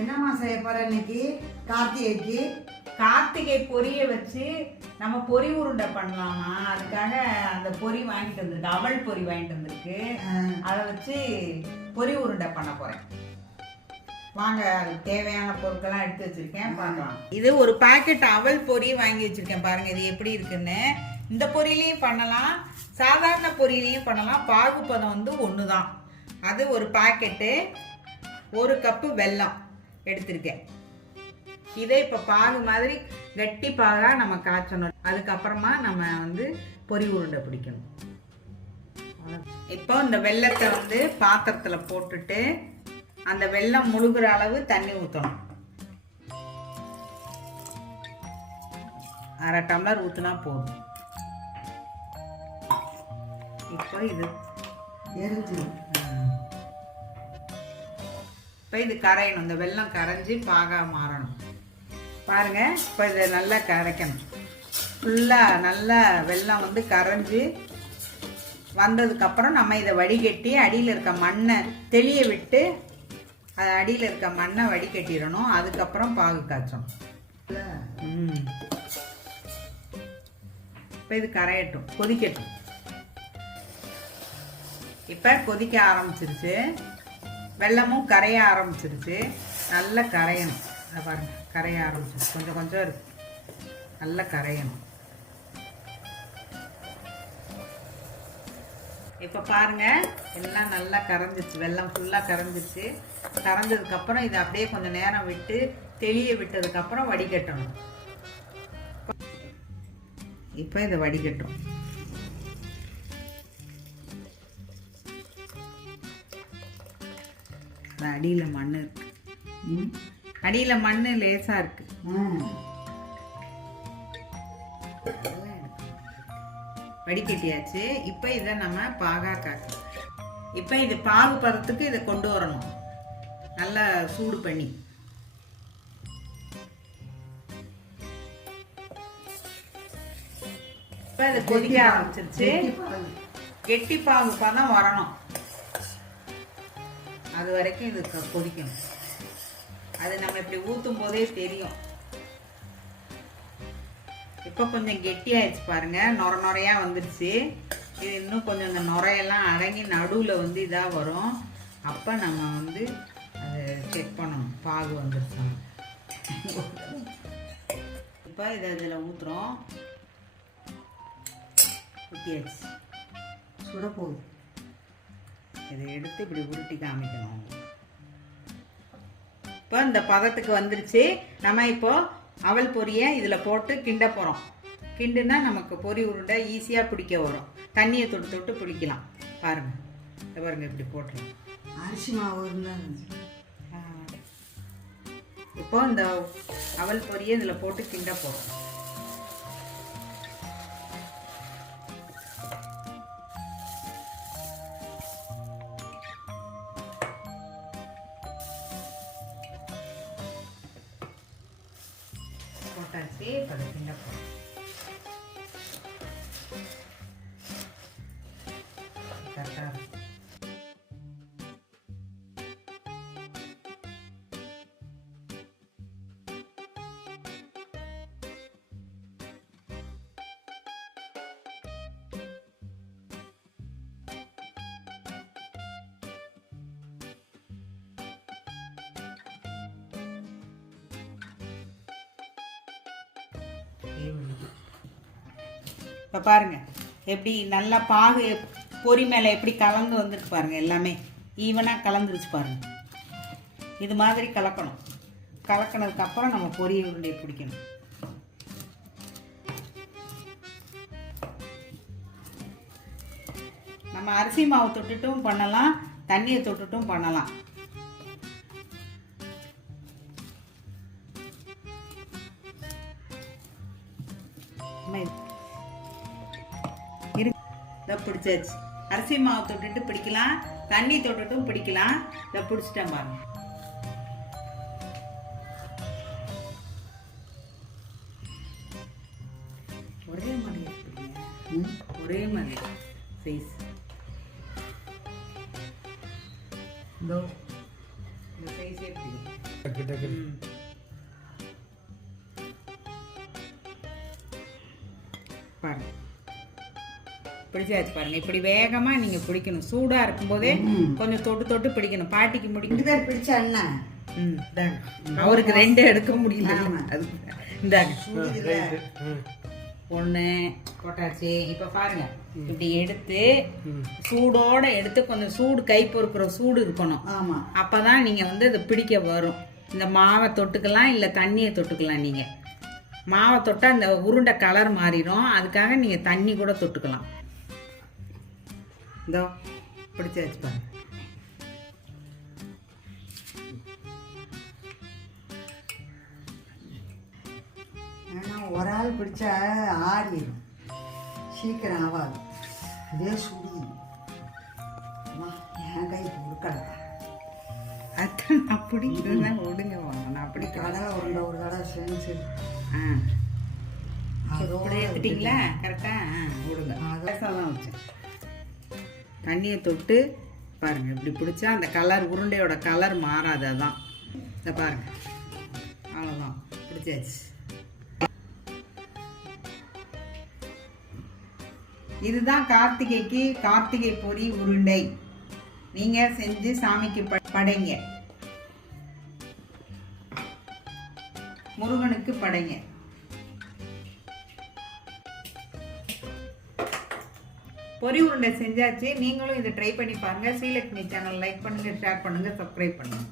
என்னம்மா செய்ய போற இன்னைக்கு கார்த்திகைக்கு? கார்த்திகை பொரிய வச்சு நம்ம பொரி உருண்டை பண்ணலாமா? அதுக்காக அந்த பொரி வாங்கிட்டு வந்திருக்கு, அவல் பொரி வாங்கிட்டு வந்திருக்கு. அதை வச்சு பொரி உருண்டை பண்ண போறேன். வாங்க, அதுக்கு தேவையான பொருட்கள்லாம் எடுத்து வச்சிருக்கேன், பார்க்கலாம். இது ஒரு பாக்கெட் அவல் பொரி வாங்கி வச்சிருக்கேன். பாருங்க இது எப்படி இருக்குன்னு. இந்த பொரியிலையும் பண்ணலாம், சாதாரண பொரியிலையும் பண்ணலாம். பாகுபதம் வந்து ஒன்று தான். அது ஒரு பாக்கெட்டு, 1 கப்பு வெல்லம் எடுத்திருக்கேன். இதை இப்போ பாகு மாதிரி கட்டி பாகா நம்ம காய்ச்சணும். அதுக்கப்புறமா நம்ம வந்து பொரி உருண்டை பிடிக்கணும். இப்போ இந்த வெல்லத்தை வந்து பாத்திரத்தில் போட்டுட்டு அந்த வெல்லம் முழுகிற அளவு தண்ணி ஊற்றணும். 1/2 டம்ளர் ஊற்றினா போதும். இப்போ இது இப்போ இது கரையணும். இந்த வெல்லம் கரைஞ்சி பாகா மாறணும். பாருங்க, இப்போ இதை நல்லா கரைக்கணும். ஃபுல்லாக நல்லா வெல்லம் வந்து கரைஞ்சி வந்ததுக்கப்புறம் நம்ம இதை வடிகட்டி அடியில் இருக்க மண்ணை தெளிய விட்டு அது அடியில் இருக்க மண்ணை வடிகட்டிடணும். அதுக்கப்புறம் பாகு காய்ச்சணும். இப்போ இது கரையட்டும், கொதிக்கட்டும். இப்போ கொதிக்க ஆரம்பிச்சிருச்சு, வெல்லமும் கரைய ஆரம்பிச்சிருச்சு. நல்லா கரையணும். அதை பாருங்க, கரைய ஆரம்பிச்சிருச்சு. கொஞ்சம் கொஞ்சம் இருக்கு, நல்லா கரையணும். இப்போ பாருங்க, எல்லாம் நல்லா கரைஞ்சிச்சு, வெல்லம் ஃபுல்லாக கரைஞ்சிச்சு. கரைஞ்சதுக்கப்புறம் இதை அப்படியே கொஞ்சம் நேரம் விட்டு தெளிய விட்டதுக்கப்புறம் வடிகட்டணும். இப்போ இதை வடிகட்டும். அடியில் மண் இருக்கு, அடியில் மண் லேசா இருக்கு. வடிகட்டியாச்சு. இப்போ இதை நம்ம பாகா காய்ச்சணும். இப்போ இது பாகு பதத்துக்கு இதை கொண்டு வரணும், நல்லா சூடு பண்ணி. இப்போ இது கொதிக்க ஆரம்பிச்சிருச்சு. கெட்டி பாகு பதம் வரணும், அது வரைக்கும் இது கொதிக்கணும். அது நம்ம இப்படி ஊற்றும் போதே தெரியும். இப்போ கொஞ்சம் கெட்டி ஆயிடுச்சு பாருங்க, நொர நொறையா வந்துடுச்சு. இது இன்னும் கொஞ்சம் இந்த நுரையெல்லாம் அடங்கி நடுவில் வந்து இதாக வரும். அப்போ நம்ம வந்து அதை செக் பண்ணணும், பாகு வந்துடுச்சு. இப்போ இதை இதில் ஊற்றுறோம். ஊற்றியாச்சு, சுட போகுது. இதை எடுத்து இப்படி உருட்டி காமிக்கணும். இப்போ இந்த பதத்துக்கு வந்துருச்சு. நம்ம இப்போ அவல் பொரியை இதில் போட்டு கிண்ட போகிறோம். கிண்டுனா நமக்கு பொரி உருண்டை ஈஸியாக பிடிக்க வரும். தண்ணியை தொட்டு தொட்டு பிடிக்கலாம். பாருங்கள், இதை பாருங்க, இப்படி போட்டுருங்க. அரிசி மாவு இப்போ இந்த அவல் பொரியை இதில் போட்டு கிண்ட போகிறோம். போட்டாச்சு, இப்போ அதை கிண்ட போகிறோம். கரெக்டாக இப்போ பாருங்க எப்படி நல்லா பாகு பொரி மேலே எப்படி கலந்து வந்துருக்கு பாருங்க, எல்லாமே ஈவனாக கலந்துருச்சு பாருங்க. இது மாதிரி கலக்கணும். கலக்கினதுக்கப்புறம் நம்ம பொரி உருண்டையை பிடிக்கணும். நம்ம அரிசி மாவு தொட்டுட்டும் பண்ணலாம், தண்ணியை தொட்டுட்டும் பண்ணலாம். இதை பிடிச்சாச்சு. அரிசி மாவு தொட்டுட்டு பிடிக்கலாம், தண்ணி தொட்டுட்டும் பிடிக்கலாம். இதை பிடிச்சிட்டேன் பாருங்க. ஒரே மாதிரி இருக்குங்க, ஒரே மாதிரி சைஸ். இந்த சைஸ் எப்படி பாருங்க, பிடிச்சாச்சு பாருங்க. இப்படி வேகமா நீங்க பிடிக்கணும். சூடா இருக்கும்போதே கொஞ்சம் தொட்டு தொட்டு பிடிக்கணும். பாட்டிக்கு முடிக்கணும். பிடிச்ச அண்ணன் அவருக்கு 2 எடுக்க முடியல. அது இந்தாங்க, 1 போட்டாச்சு. இப்ப பாருங்க, இப்படி எடுத்து சூடோட எடுத்து கொஞ்சம் சூடு கை பொறுக்கிற சூடு இருக்கணும். ஆமா, அப்பதான் நீங்க வந்து இதை பிடிக்க வரும். இந்த மாவை தொட்டுக்கலாம், இல்ல தண்ணியை தொட்டுக்கலாம். நீங்க மாவை தொட்டா இந்த உருண்டை கலர் மாறிடும். அதுக்காக நீங்க தண்ணி கூட தொட்டுக்கலாம். இதோ பிடிச்சாச்சு பாருங்க. ஏன்னா ஒரு ஆள் பிடிச்சா ஆறிடும், சீக்கிரம் ஆகாது. இதே சுடி என் கை பொறுக்கல. அதான் நான் பிடிக்கிறதுனா விடுங்க வாங்க. நான் அப்படி கடலை உருண்டை ஒரு தடவை செஞ்சு அப்படியே எடுத்துட்டீங்களா? கரெக்டா விடுங்க. தான் வச்சேன். தண்ணியை தொட்டு பாருங்க, இப்படி பிடிச்சா அந்த கலர் உருண்டையோட கலர் மாறாது. அதான் இதை பாருங்க, அவ்வளோதான் பிடிச்சாச்சு. இதுதான் கார்த்திகைக்கு கார்த்திகை பொரி உருண்டை. நீங்க செஞ்சு சாமிக்கு படைங்க, முருகனுக்கு படைங்க. பொரி உருண்டை செஞ்சாச்சு. நீங்களும் இதை ட்ரை பண்ணி பாருங்க. ஸ்ரீலக்ஷ்மி சேனல் லைக் பண்ணுங்க, ஷேர் பண்ணுங்க, சப்ஸ்கிரைப் பண்ணுங்க.